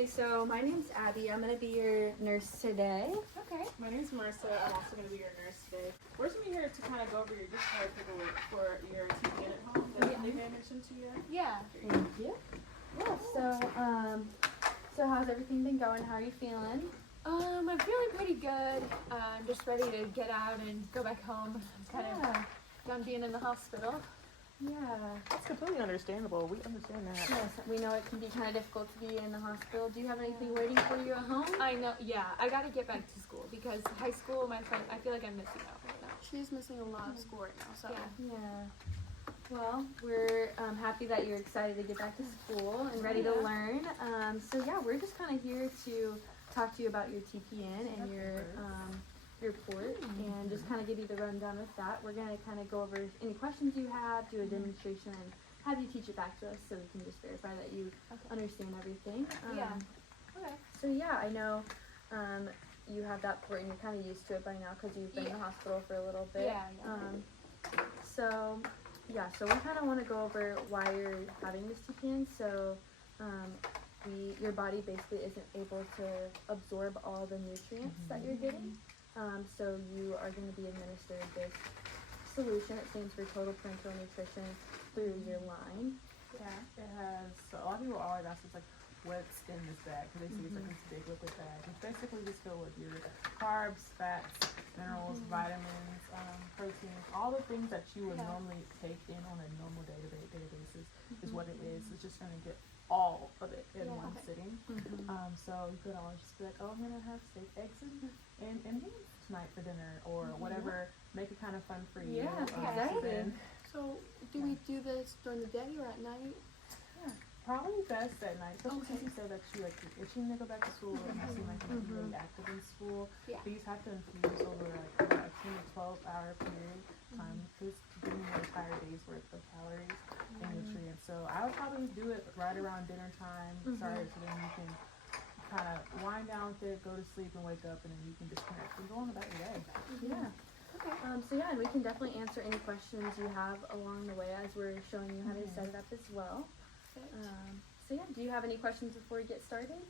Okay, so my name's Abby. I'm going to be your nurse today. Okay. My name's Marissa. I'm also going to be your nurse today. We're just going to be here to kind of go over your discharge paperwork for your TPN at home that they mentioned to you. Yeah. Thank you. Yeah, so how's everything been going? How are you feeling? I'm feeling pretty good. I'm just ready to get out and go back home. I'm kind of done being in the hospital. Yeah. That's completely understandable. We understand that. Yes, we know it can be kind of difficult to be in the hospital. Do you have anything waiting for you at home? I know, yeah. I got to get back to school because high school, my friend, I feel like I'm missing out right now. She's missing a lot of school right now, so. Yeah. Well, we're happy that you're excited to get back to school and ready to learn. So yeah, we're just kind of here to talk to you about your TPN and your report and just kind of give you the rundown with that. We're going to kind of go over any questions you have, do a demonstration, and have you teach it back to us so we can just verify that you understand everything. Okay. So yeah, I know you have that port and you're kind of used to it by now because you've been in the hospital for a little bit. So we kind of want to go over why you're having this TPN. So your body basically isn't able to absorb all the nutrients that you're getting. So you are going to be administered this solution. It stands for Total Parenteral Nutrition through your line. Yeah, it has. So a lot of people always ask us, like, what's in this bag? Because they see it's like this big liquid bag. It's basically just filled with your carbs, fats, minerals, vitamins, proteins, all the things that you would normally take in on a normal day-to-day basis is what it is. It's just going to get all of it in one sitting. So you could always just be like, oh, I'm going to have steak, eggs, and beans tonight for dinner or whatever. Make it kind of fun for you. Yeah, exactly. So, do we do this during the day or at night? Yeah, probably best at night. Especially since you said that you like you're itching to go back to school and you seem like you're really active in school. These have to infuse over like a 10 to 12-hour period time. Just giving you an entire day's worth of calories and nutrients. So I would probably do it right around dinner time. Start so then you can kind of wind down with it, go to sleep and wake up, and then you can disconnect and go on about your day. Yeah. Okay. And we can definitely answer any questions you have along the way as we're showing you how to set it up as well. Do you have any questions before we get started?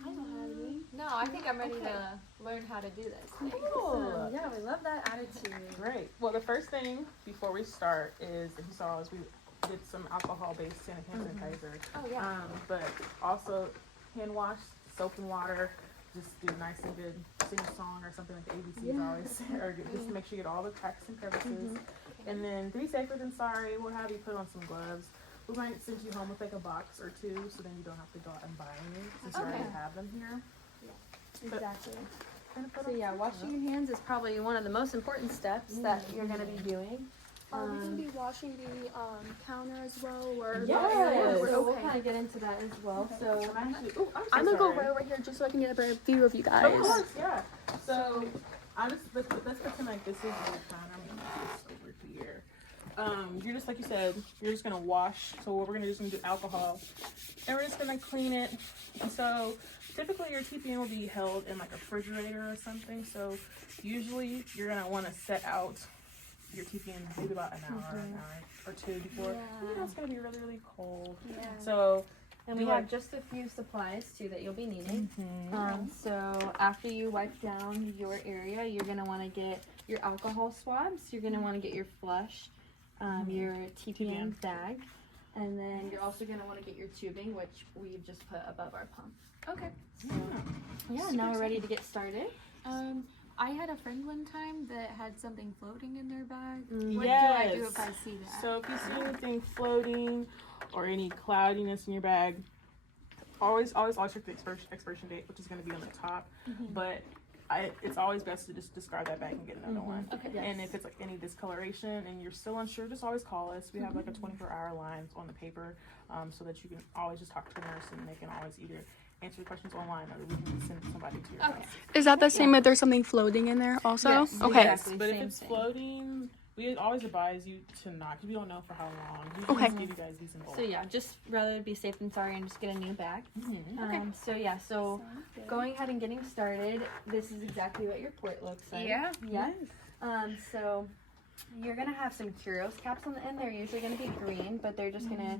I don't have any. No, I think I'm ready to learn how to do this. Cool. Yeah, we love that attitude. Great. Well, the first thing before we start is, if you saw, is we did some alcohol-based hand sanitizer. Oh, yeah. But also hand wash, soap and water. Just do nice and good, sing a song or something like the ABCs always say, or just make sure you get all the cracks and crevices. And then to be safer than sorry, we'll have you put on some gloves. We might send you home with like a box or two, so then you don't have to go out and buy any, since you already have them here. Exactly. So yeah, washing your hands is probably one of the most important steps that you're going to be doing. Are we going to be washing the counter as well? Or So we'll kind of get into that as well. So I'm going to go right over here just so I can get a better view of you guys. Of course, yeah. So let's pretend like this is your counter. I'm going to put this over here. You're just, like you said, you're just gonna wash. So what we're gonna do is do alcohol, and we're just gonna clean it. And so typically your TPN will be held in like a refrigerator or something. So usually you're gonna want to set out your TPN maybe about an hour or two before. You know, it's gonna be really, really cold. So. And we have just a few supplies too that you'll be needing. So after you wipe down your area, you're gonna want to get your alcohol swabs. You're gonna want to get your flush, your TPN bag, and then you're also gonna want to get your tubing, which we've just put above our pump. Okay. So, now we're ready to get started. I had a friend one time that had something floating in their bag. What do I do if I see that? So if you see anything floating or any cloudiness in your bag, always check the expiration date, which is going to be on the top. But it's always best to just discard that bag and get another one. And if it's like any discoloration and you're still unsure, just always call us. We have like a 24-hour line on the paper, so that you can always just talk to a nurse and they can always either answer your questions online or we can send somebody to your house. Is that the same if there's something floating in there also? Yes, okay. Exactly, but if it's floating, we always advise you to not, because we don't know for how long. We just give you guys these in bulk. So yeah, just rather be safe than sorry and just get a new bag. So going ahead and getting started, this is exactly what your port looks like. Yeah. So you're gonna have some Curos caps on the end. They're usually gonna be green, but they're just gonna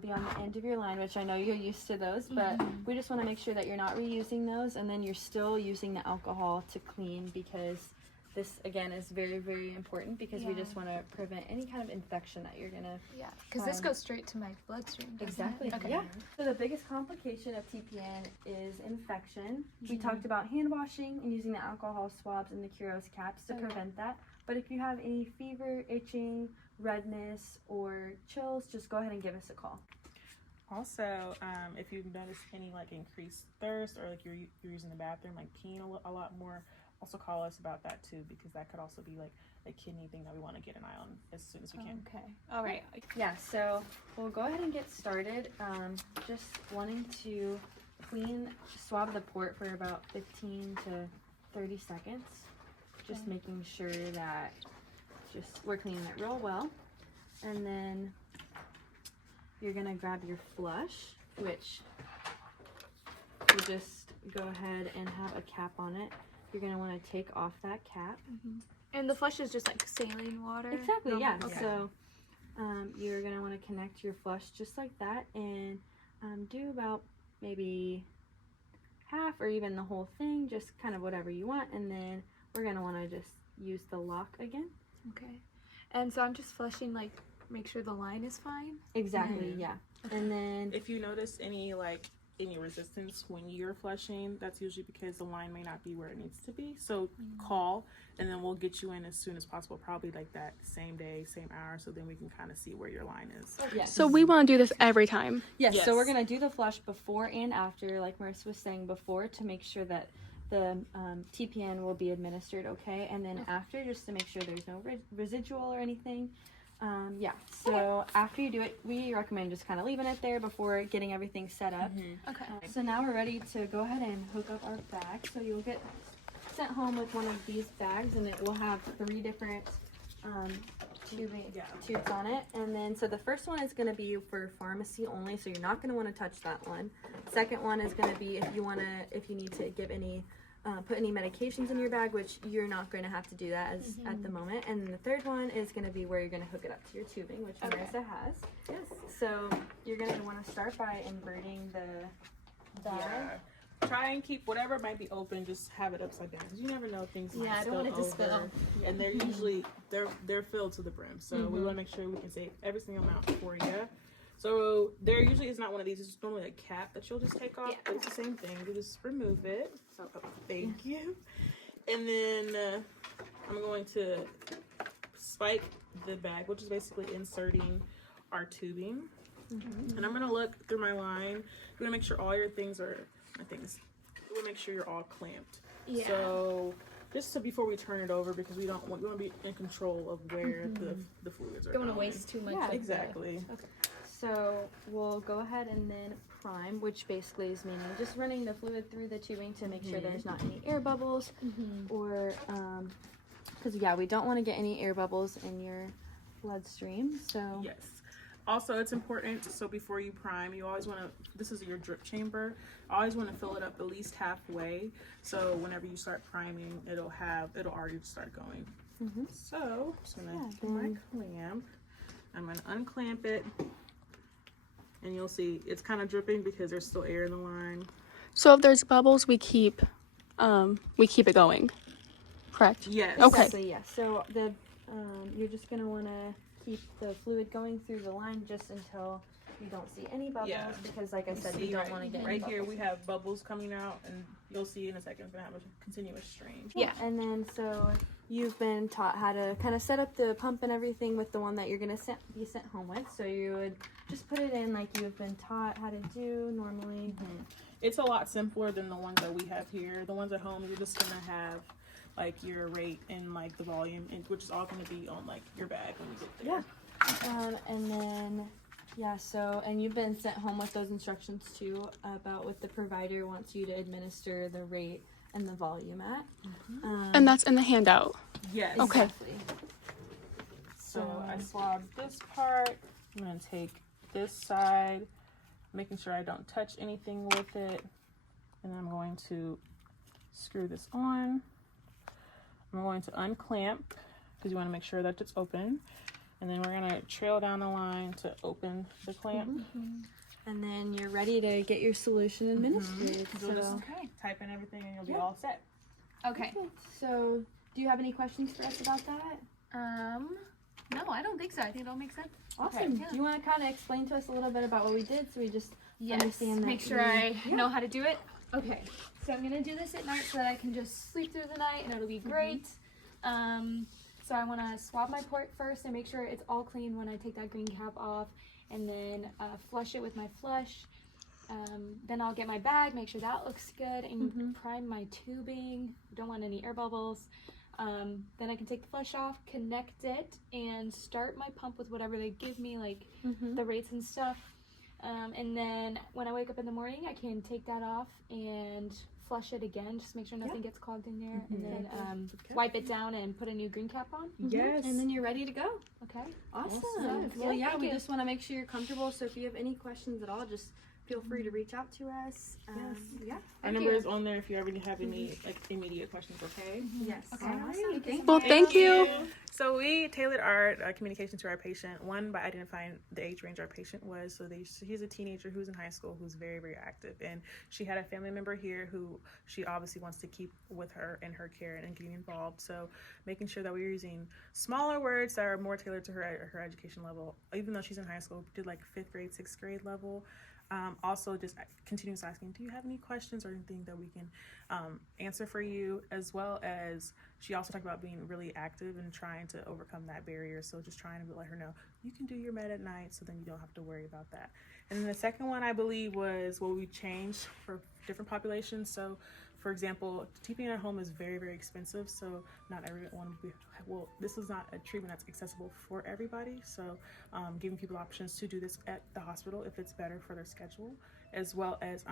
be on the end of your line, which I know you're used to those, but we just wanna make sure that you're not reusing those, and then you're still using the alcohol to clean, because this, again, is very, very important, because we just wanna prevent any kind of infection that you're gonna. Yeah, because this goes straight to my bloodstream. doesn't it? Exactly. Okay. Yeah. So the biggest complication of TPN is infection. We talked about hand washing and using the alcohol swabs and the Curos caps to prevent that. But if you have any fever, itching, redness, or chills, just go ahead and give us a call. Also, if you notice any like increased thirst, or like you're using the bathroom, like peeing a lot more, also call us about that too, because that could also be like a kidney thing that we want to get an eye on as soon as we can. Okay. All right. Yeah, so we'll go ahead and get started. Just wanting to swab the port for about 15 to 30 seconds. Just making sure that we're cleaning it real well. And then you're gonna grab your flush, which you just go ahead and have a cap on it. You're gonna wanna take off that cap. And the flush is just like saline water? Exactly, yeah. Okay. So you're gonna wanna connect your flush just like that, and do about maybe half or even the whole thing, just kind of whatever you want. And then we're gonna wanna just use the lock again. Okay. And so I'm just flushing, like, make sure the line is fine? Exactly, yeah. And then If you notice any resistance when you're flushing, that's usually because the line may not be where it needs to be. So call, and then we'll get you in as soon as possible, probably like that same day, same hour, so then we can kind of see where your line is. yes. So we want to do this every time. Yes, Yes. so we're gonna do the flush before and after, like Marissa was saying before, to make sure that the TPN will be administered okay, and then after, just to make sure there's no residual or anything. So after you do it, we recommend just kind of leaving it there before getting everything set up. Okay. So now we're ready to go ahead and hook up our bag. So you'll get sent home with one of these bags, and it will have 3 different tubes on it. And then so the first one is going to be for pharmacy only, so you're not going to want to touch that one. Second one is going to be if you need to give any put any medications in your bag, which you're not going to have to do that at the moment. And then the third one is going to be where you're going to hook it up to your tubing, which Marissa has. Yes. So you're going to want to start by inverting the bag. Yeah. Try and keep whatever might be open, just have it upside down, because you never know, things might I don't want it to spill. And they're usually they're filled to the brim, so we want to make sure we can save every single amount for you. So there usually is not one of these. It's normally a cap that you'll just take off. But it's the same thing. You just remove it. So thank you. And then I'm going to spike the bag, which is basically inserting our tubing. And I'm going to look through my line. I'm going to make sure all your things are, you want to make sure you're all clamped. Yeah. So just before we turn it over, because we want to be in control of where the fluids are. Don't want to going. waste too much. Yeah, of Exactly. So we'll go ahead and then prime, which basically is meaning just running the fluid through the tubing to make sure there's not any air bubbles, or because we don't want to get any air bubbles in your bloodstream. So Yes. Also, it's important, so before you prime, you always want to, this is your drip chamber, always want to fill it up at least halfway, so whenever you start priming, it'll already start going. So, I'm just going to get my clamp. I'm going to unclamp it, and you'll see it's kind of dripping because there's still air in the line. So if there's bubbles, we keep it going. Correct. Yes. Okay. exactly, yeah. So the you're just gonna want to keep the fluid going through the line just until you don't see any bubbles, because like I said, you don't want to get any right here bubbles. we have bubbles coming out, and you'll see in a second it's going to have a continuous stream. Yeah. And then so you've been taught how to kind of set up the pump and everything with the one that you're going to be sent home with. So you would just put it in like you've been taught how to do normally. It's a lot simpler than the ones that we have here. The ones at home, you're just going to have like your rate and like the volume, and which is all going to be on like your bag when you get there. And then and you've been sent home with those instructions too about what the provider wants you to administer the rate and the volume at. And that's in the handout. Yes. Okay. Exactly. So I swabbed this part. I'm going to take this side, making sure I don't touch anything with it. And I'm going to screw this on. I'm going to unclamp because you want to make sure that it's open. And then we're gonna trail down the line to open the clamp. And then you're ready to get your solution administered. You'll just So, type in everything and you'll be all set. Okay. so do you have any questions for us about that? No, I don't think so. I think it all makes sense. Awesome. yeah. Do you want to kind of explain to us a little bit about what we did so we just Yes. understand that? Make sure I know how to do it. Okay. So I'm gonna do this at night so that I can just sleep through the night and it'll be great. So I want to swab my port first and make sure it's all clean when I take that green cap off, and then flush it with my flush. Then I'll get my bag, make sure that looks good, and prime my tubing. Don't want any air bubbles. Then I can take the flush off, connect it, and start my pump with whatever they give me, like the rates and stuff. And then when I wake up in the morning, I can take that off and flush it again, just make sure nothing gets clogged in there, and then wipe it down and put a new green cap on. Yes. And then you're ready to go. Okay. Awesome. Yes. Well, yeah, Thank we you. just want to make sure you're comfortable. So if you have any questions at all, just feel free to reach out to us. Yeah. Our Thank number you. is on there if you ever have any like immediate questions, okay? Yes. Okay. Awesome. Thank Well, thank you. So we tailored our communication to our patient, one, by identifying the age range our patient was. So she's a teenager who's in high school, who's very, very active. And she had a family member here who she obviously wants to keep with her in her care and getting involved. So making sure that we're using smaller words that are more tailored to her education level. Even though she's in high school, we did like 5th grade, 6th grade level. Also just continuous asking, do you have any questions or anything that we can answer for you, as well as she also talked about being really active and trying to overcome that barrier. So just trying to let her know you can do your med at night, so then you don't have to worry about that. And then the second one, I believe, was what we changed for different populations. So for example, TPN at home is very, very expensive, so not everyone will be, well, this is not a treatment that's accessible for everybody. So giving people options to do this at the hospital if it's better for their schedule, as well as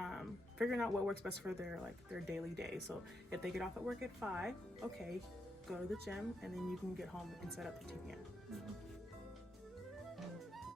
figuring out what works best for their daily day. So if they get off at work at 5, okay, go to the gym and then you can get home and set up the TPN.